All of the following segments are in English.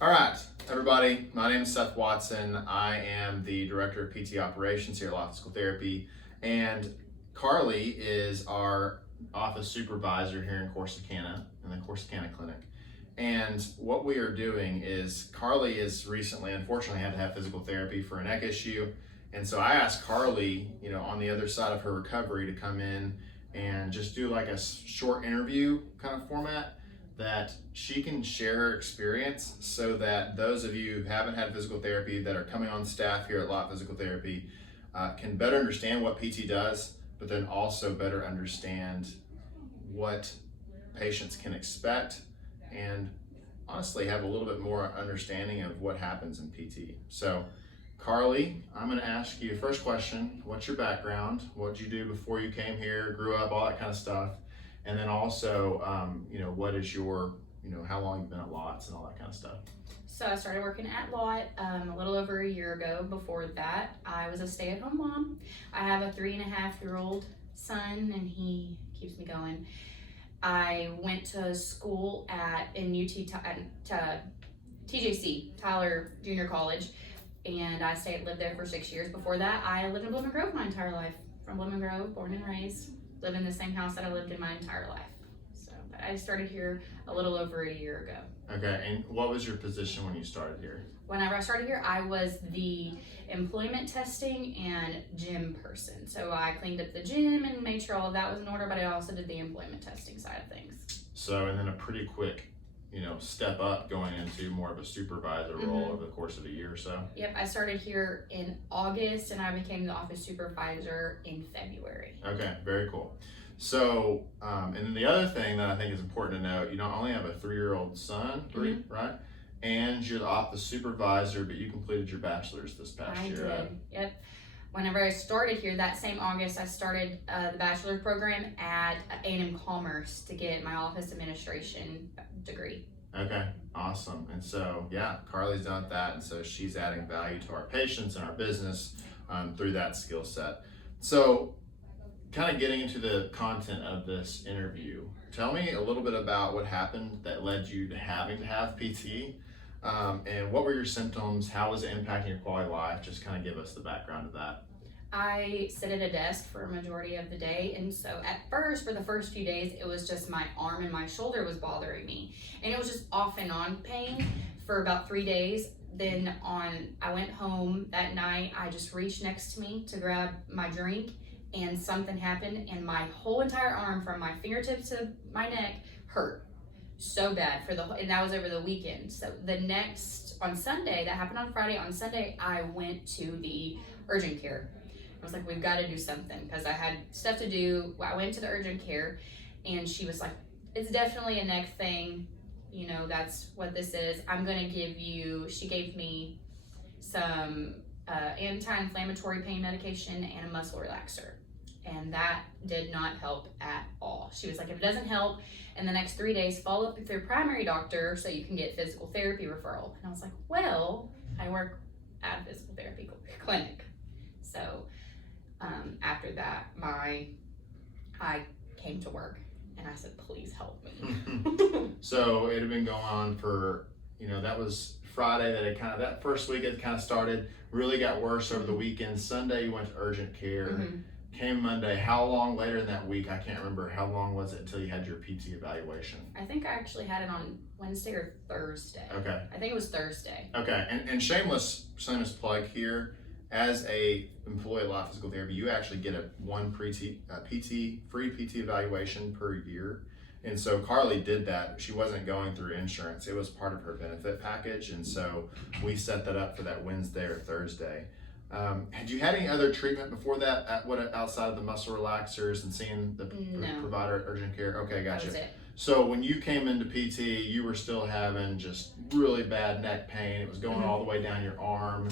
All right, everybody, my name is Seth Watson. I am the Director of PT Operations here at Lott Physical Therapy, and Carlee is our office supervisor here in Corsicana, in the Corsicana Clinic. And what we are doing is Carlee is recently, unfortunately, had to have physical therapy for a neck issue. And so I asked Carlee, on the other side of her recovery to come in and just do like a short interview kind of format that she can share her experience so that those of you who haven't had physical therapy that are coming on staff here at Lott Physical Therapy can better understand what PT does, but then also better understand what patients can expect and honestly have a little bit more understanding of what happens in PT. So Carlee, I'm going to ask you first question, what's your background? What did you do before you came here, grew up, all that kind of stuff? And then also, what is your, how long you've been at Lott's and all that kind of stuff? So I started working at Lott a little over a year ago. Before that, I was a stay-at-home mom. I have a 3.5-year-old son, and he keeps me going. I went to school in TJC, Tyler Junior College, and I lived there for 6 years. Before that, I lived in Blooming Grove my entire life. From Blooming Grove, born and raised. Live in the same house that I lived in my entire life. So, but I started here a little over a year ago. Okay, and what was your position when you started here? Whenever I started here, I was the employment testing and gym person. So I cleaned up the gym and made sure all of that was in order, but I also did the employment testing side of things. So, and then a pretty quick, step up going into more of a supervisor role over the course of a year or so? Yep, I started here in August and I became the office supervisor in February. Okay, very cool. So, and then the other thing that I think is important to note, you not only have a 3-year-old son, right? And you're the office supervisor, but you completed your bachelor's this past year. I did, yep. Whenever I started here, that same August, I started the bachelor program at A&M Commerce to get my office administration degree. Okay, awesome. And so, yeah, Carlee's done that, and so she's adding value to our patients and our business through that skill set. So, kind of getting into the content of this interview, tell me a little bit about what happened that led you to having to have PT, and what were your symptoms? How was it impacting your quality of life? Just kind of give us the background of that. I sit at a desk for a majority of the day, and so at first, for the first few days, it was just my arm and my shoulder was bothering me, and it was just off and on pain for about 3 days. Then I went home that night, I just reached next to me to grab my drink, and something happened, and my whole entire arm from my fingertips to my neck hurt so bad and that was over the weekend. So on Sunday, that happened on Friday, on Sunday, I went to the urgent care. I was like, we've got to do something because I had stuff to do. I went to the urgent care and she was like, it's definitely a neck thing. That's what this is. She gave me some anti-inflammatory pain medication and a muscle relaxer. And that did not help at all. She was like, if it doesn't help, in the next 3 days, follow up with your primary doctor so you can get physical therapy referral. And I was like, well, I work at a physical therapy clinic. So after that, I came to work and I said, please help me. So it had been going on for, that was Friday that first week it kind of started, really got worse over the weekend. Sunday you went to urgent care, came Monday. How long later in that week, I can't remember, how long was it until you had your PT evaluation? I think I actually had it on Wednesday or Thursday. Okay. I think it was Thursday. Okay, and shameless plug here, as a employee at Lott Physical Therapy, you actually get one free PT evaluation per year. And so Carlee did that. She wasn't going through insurance. It was part of her benefit package. And so we set that up for that Wednesday or Thursday. Had you had any other treatment before that outside of the muscle relaxers and seeing the provider at urgent care? Okay, gotcha. That was it. So when you came into PT, you were still having just really bad neck pain. It was going all the way down your arm.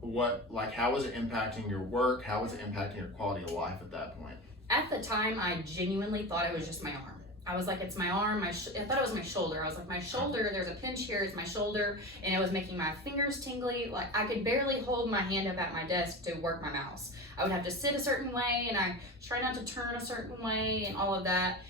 How was it impacting your work? How was it impacting your quality of life at that point? At the time, I genuinely thought it was just my arm. I was like, it's my arm. I thought it was my shoulder. I was like, my shoulder, there's a pinch here, it's my shoulder. And it was making my fingers tingly. Like, I could barely hold my hand up at my desk to work my mouse. I would have to sit a certain way, and I try not to turn a certain way and all of that.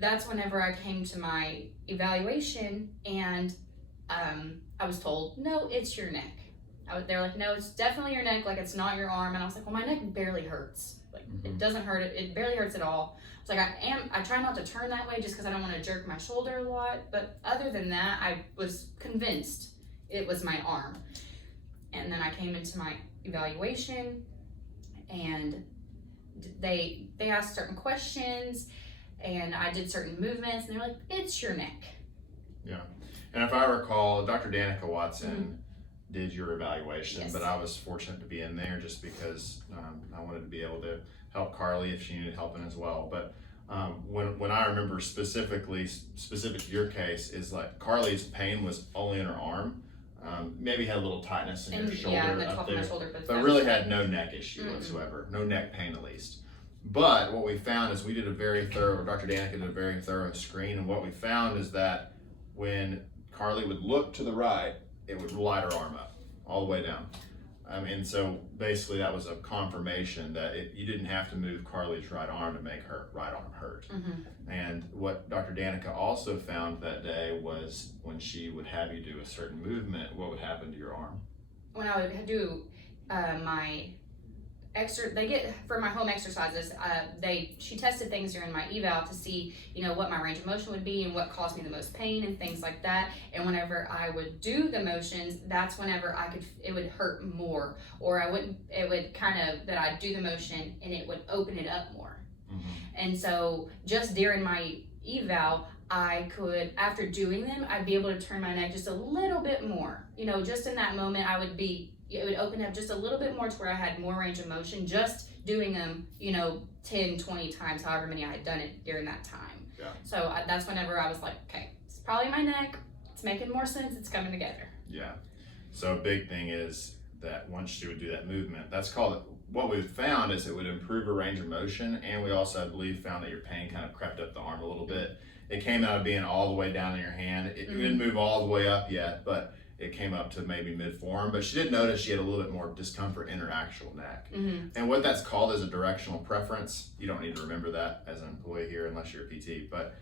That's whenever I came to my evaluation, and I was told, no, it's your neck. They're like, no, it's definitely your neck, like it's not your arm. And I was like, well, my neck barely hurts. Like it doesn't hurt, it barely hurts at all. It's like I try not to turn that way just because I don't want to jerk my shoulder a lot. But other than that, I was convinced it was my arm. And then I came into my evaluation, and they asked certain questions, and I did certain movements, and they're like, it's your neck. Yeah. And if I recall, Dr. Danica Watson did your evaluation, Yes. but I was fortunate to be in there just because I wanted to be able to help Carlee if she needed helping as well. But when I remember specific to your case, is like Carlee's pain was only in her arm. Maybe had a little tightness in your shoulder yeah, the up top there, of my shoulder, but really had no neck issue whatsoever, no neck pain at least. But what we found is Dr. Danica did a very thorough screen, and what we found is that when Carlee would look to the right, it would light her arm up all the way down. And so basically that was a confirmation that you didn't have to move Carlee's right arm to make her right arm hurt. And what Dr. Danica also found that day was when she would have you do a certain movement, what would happen to your arm? When I would do my they get for my home exercises, she tested things during my eval to see, what my range of motion would be and what caused me the most pain and things like that. And whenever I would do the motions, that's whenever it would hurt more, or that I'd do the motion and it would open it up more. And so just during my eval, I could, after doing them, I'd be able to turn my neck just a little bit more. Just in that moment, it would open up just a little bit more to where I had more range of motion just doing them, 10, 20 times, however many I had done it during that time. Yeah. So that's whenever I was like, okay, it's probably my neck. It's making more sense. It's coming together. Yeah. So a big thing is that once she would do that movement, what we found is it would improve her range of motion, and we also, I believe, found that your pain kind of crept up the arm a little bit. It came out of being all the way down in your hand. It didn't move all the way up yet, but it came up to maybe mid-forearm. But she did notice she had a little bit more discomfort in her actual neck. And what that's called is a directional preference. You don't need to remember that as an employee here unless you're a PT, but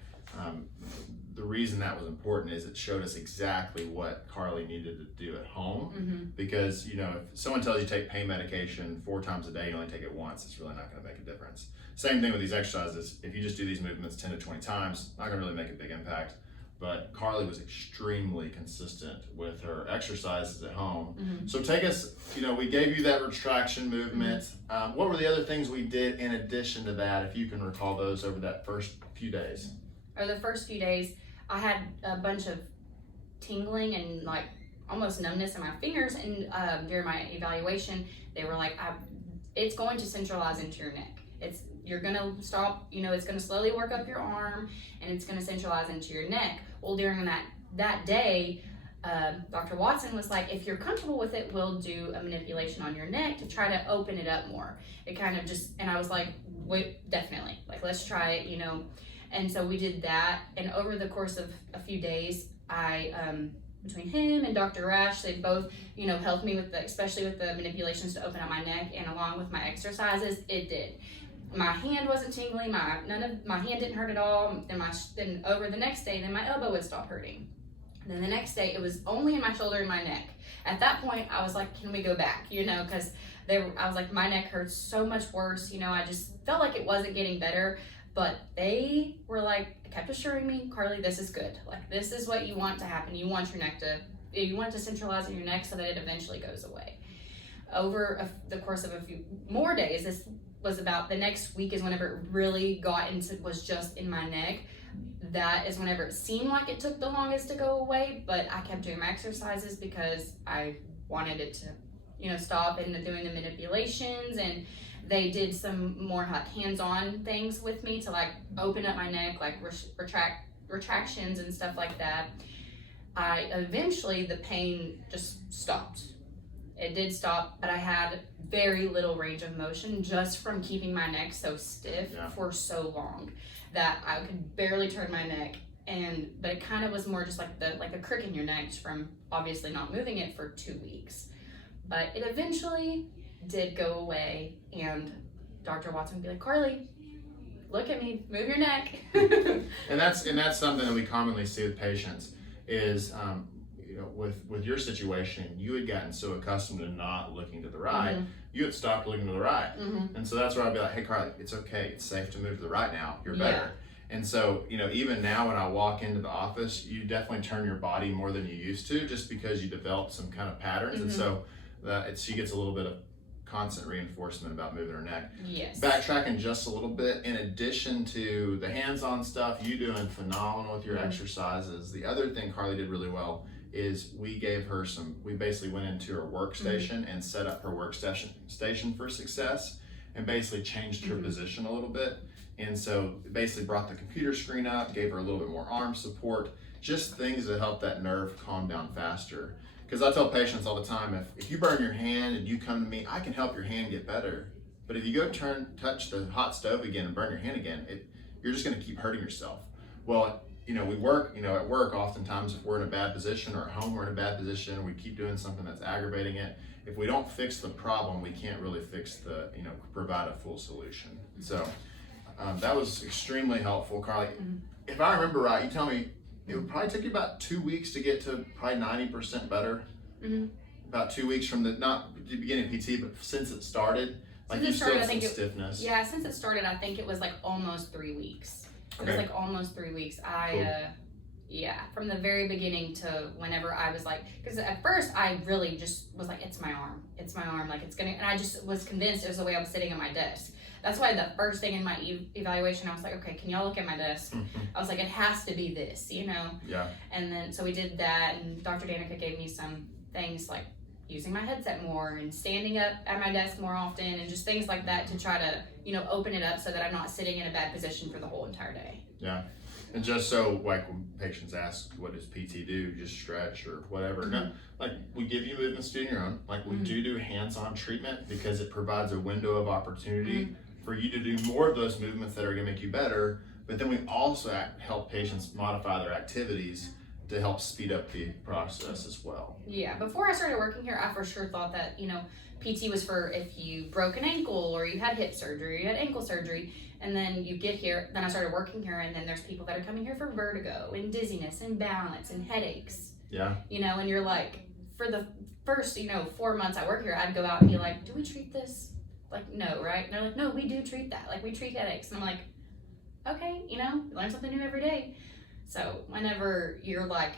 the reason that was important is it showed us exactly what Carlee needed to do at home. Because if someone tells you to take pain medication 4 times a day, you only take it once, it's really not going to make a difference. Same thing with these exercises. If you just do these movements 10 to 20 times, not going to really make a big impact. But Carlee was extremely consistent with her exercises at home. So take us, we gave you that retraction movement. What were the other things we did in addition to that, if you can recall those over that first few days? Or the first few days, I had a bunch of tingling and like almost numbness in my fingers. And during my evaluation, they were like, it's going to centralize into your neck. You're gonna stop, it's gonna slowly work up your arm and it's gonna centralize into your neck. Well, during that day, Dr. Watson was like, if you're comfortable with it, we'll do a manipulation on your neck to try to open it up more. It kind of and I was like, wait, definitely, like, let's try it, And so we did that. And over the course of a few days, between him and Dr. Rash, they both, helped me especially with the manipulations to open up my neck, and along with my exercises, it did. My hand wasn't tingling, my hand didn't hurt at all. Then over the next day, then my elbow would stop hurting. And then the next day, it was only in my shoulder and my neck. At that point, I was like, can we go back? Because I was like, my neck hurts so much worse. I just felt like it wasn't getting better. But they were like, kept assuring me, Carlee, this is good. Like, this is what you want to happen. You want to centralize in your neck so that it eventually goes away. Over the course of a few more days, this was about the next week is whenever it really was just in my neck. That is whenever it seemed like it took the longest to go away, but I kept doing my exercises because I wanted it to, stop and doing the manipulations, and they did some more hands-on things with me to like open up my neck, like retractions and stuff like that. Eventually the pain just stopped. It did stop, but I had very little range of motion just from keeping my neck so stiff for so long that I could barely turn my neck. But it kind of was more just like a crick in your neck from obviously not moving it for 2 weeks. But it eventually did go away, and Dr. Watson would be like, Carlee, look at me, move your neck. and that's something that we commonly see with patients is with your situation, you had gotten so accustomed to not looking to the right, Mm-hmm. you had stopped looking to the right. Mm-hmm. And so that's where I'd be like, hey, Carlee, it's okay. It's safe to move to the right now. You're Yeah. better. And so, even now when I walk into the office, you definitely turn your body more than you used to, just because you develop some kind of patterns. Mm-hmm. And so she gets a little bit of constant reinforcement about moving her neck. Yes. Backtracking just a little bit, in addition to the hands-on stuff, you doing phenomenal with your Mm-hmm. exercises. The other thing Carlee did really well is we basically went into her workstation Mm-hmm. and set up her workstation for success, and basically changed her Mm-hmm. position a little bit. And so basically brought the computer screen up, gave her a little bit more arm support, just things that help that nerve calm down faster. Because I tell patients all the time, if you burn your hand and you come to me, I can help your hand get better. But if you go touch the hot stove again and burn your hand again, you're just gonna keep hurting yourself. Well, we work, at work, oftentimes if we're in a bad position, or at home we're in a bad position, we keep doing something that's aggravating it. If we don't fix the problem, we can't really provide a full solution. So that was extremely helpful, Carlee. Mm-hmm. If I remember right, you tell me, it would probably take you about 2 weeks to get to probably 90% better. Mm-hmm. About 2 weeks from not the beginning of PT, but since it started, like Since you it still started, have I some think stiffness. Yeah, since it started, I think it was like almost 3 weeks. It was Okay. like almost 3 weeks. Cool. Yeah, from the very beginning to whenever I was like, because at first I really just was like, it's my arm, like it's gonna, and I just was convinced it was the way I was sitting at my desk. That's why the first thing in my evaluation, I was like, okay, can y'all look at my desk? I was like, it has to be this, Yeah. And then, so we did that, and Dr. Danica gave me some things like using my headset more and standing up at my desk more often, and just things like that to try to, open it up so that I'm not sitting in a bad position for the whole entire day. Yeah. And just so, like, when patients ask, what does PT do? Just stretch or whatever. Mm-hmm. No, like, we give you movements to do on your own. Like, we Mm-hmm. do hands-on treatment, because it provides a window of opportunity Mm-hmm. for you to do more of those movements that are going to make you better. But then we also help patients modify their activities to help speed up the process as well. Yeah, before I started working here, I for sure thought that, PT was for if you broke an ankle, or you had hip surgery, or you had ankle surgery, and then you get here. Then I started working here, and then there's people that are coming here for vertigo and dizziness and balance and headaches. Yeah. And you're like, for the first, 4 months I work here, I'd go out and be like, do we treat this? Like, no, right? And they're like, no, we do treat that. Like, we treat headaches. And I'm like, okay, learn something new every day. So whenever you're like,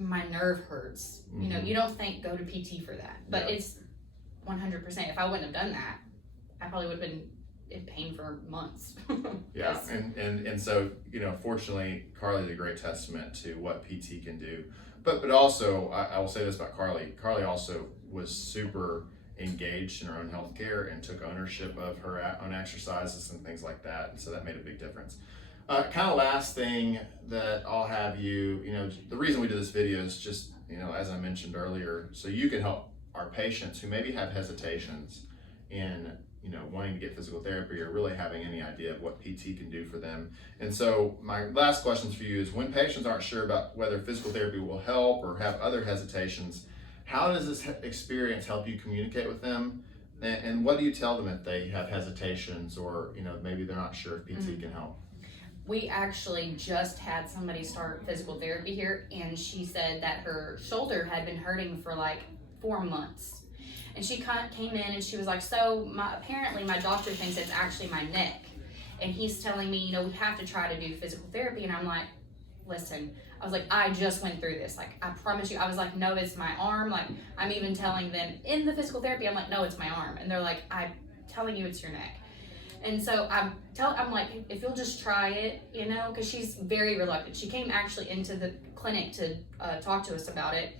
my nerve hurts, Mhm. you don't think go to PT for that. But Yeah. it's 100%. If I wouldn't have done that, I probably would have been in pain for months. Yeah, and so, fortunately, Carlee's a great testament to what PT can do. But also, I will say this about Carlee. Carlee also was super engaged in her own healthcare and took ownership of her own exercises and things like that. And so that made a big difference. Kind of last thing that I'll have you, the reason we did this video is just, as I mentioned earlier, so you can help our patients who maybe have hesitations in wanting to get physical therapy, or really having any idea of what PT can do for them. And so my last questions for you is, when patients aren't sure about whether physical therapy will help or have other hesitations, how does this experience help you communicate with them? And what do you tell them if they have hesitations, or maybe they're not sure if PT can help? We actually just had somebody start physical therapy here, and she said that her shoulder had been hurting for like 4 months. And she came in and she was like, so apparently my doctor thinks it's actually my neck. And he's telling me, we have to try to do physical therapy. And I'm like, listen, I was like, I just went through this. Like, I promise you. I was like, no, it's my arm. Like, I'm even telling them in the physical therapy, I'm like, no, it's my arm. And they're like, I'm telling you it's your neck. And so I'm like, if you'll just try it, because she's very reluctant. She came actually into the clinic to talk to us about it.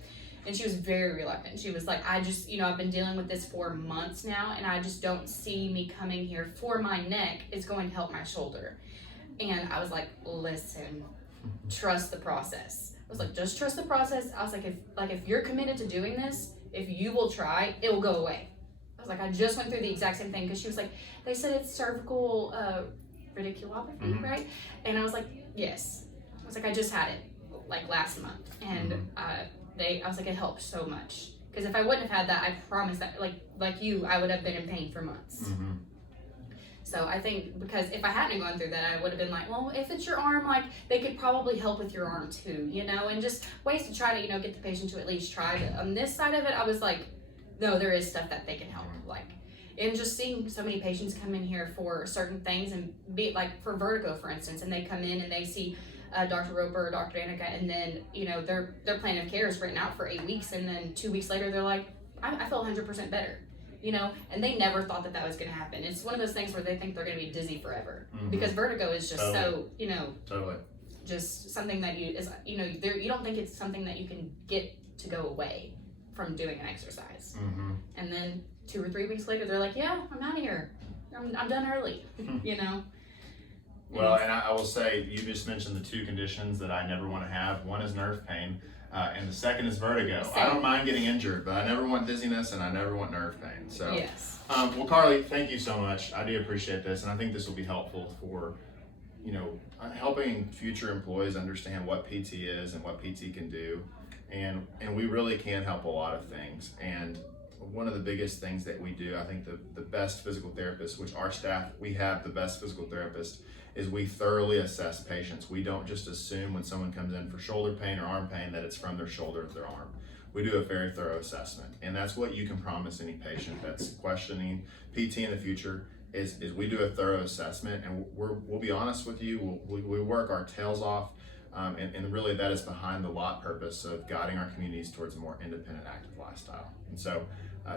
And she was very reluctant. She was like, I just, I've been dealing with this for months now, and I just don't see me coming here for my neck is going to help my shoulder. And I was like, listen, trust the process. I was like, just trust the process. I was like, if you're committed to doing this, if you will try, it will go away. I was like, I just went through the exact same thing, because she was like, they said it's cervical radiculopathy, right? And I was like, yes. I was like, I just had it like last month, and I was like, it helped so much. Because if I wouldn't have had that, I promise that, like you, I would have been in pain for months. So I think, because if I hadn't gone through that, I would have been like, well, if it's your arm, like, they could probably help with your arm too, you know, and just ways to try to, you know, get the patient to at least try. But on this side of it, I was like, no, there is stuff that they can help, like, and just seeing so many patients come in here for certain things, and be like for vertigo, for instance, and they come in and they see Dr. Roper or Dr. Danica, and then, you know, their plan of care is written out for 8 weeks, and then 2 weeks later they're like, I feel 100% better, you know, and they never thought that that was going to happen. It's one of those things where they think they're going to be dizzy forever, because vertigo is just so, you know, just something that you don't think it's something that you can get to go away from doing an exercise. And then 2 or 3 weeks later they're like, yeah, I'm out of here, I'm done early. You know. Well, and I will say, you just mentioned the 2 conditions that I never want to have. One is nerve pain, and the second is vertigo. Same. I don't mind getting injured, but I never want dizziness, and I never want nerve pain. So, yes. Well, Carlee, thank you so much. I do appreciate this, and I think this will be helpful for, you know, helping future employees understand what PT is and what PT can do, and we really can help a lot of things. And one of the biggest things that we do, I think the best physical therapists, which our staff, we have the best physical therapists, is we thoroughly assess patients. We don't just assume when someone comes in for shoulder pain or arm pain that it's from their shoulder or their arm. We do a very thorough assessment, and that's what you can promise any patient that's questioning PT in the future, is we do a thorough assessment, and we'll be honest with you. We work our tails off, and really that is behind the Lott purpose of guiding our communities towards a more independent, active lifestyle. And so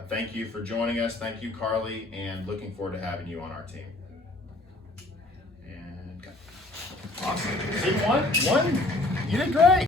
thank you for joining us. Thank you, Carlee, and looking forward to having you on our team. And awesome. See, one, you did great.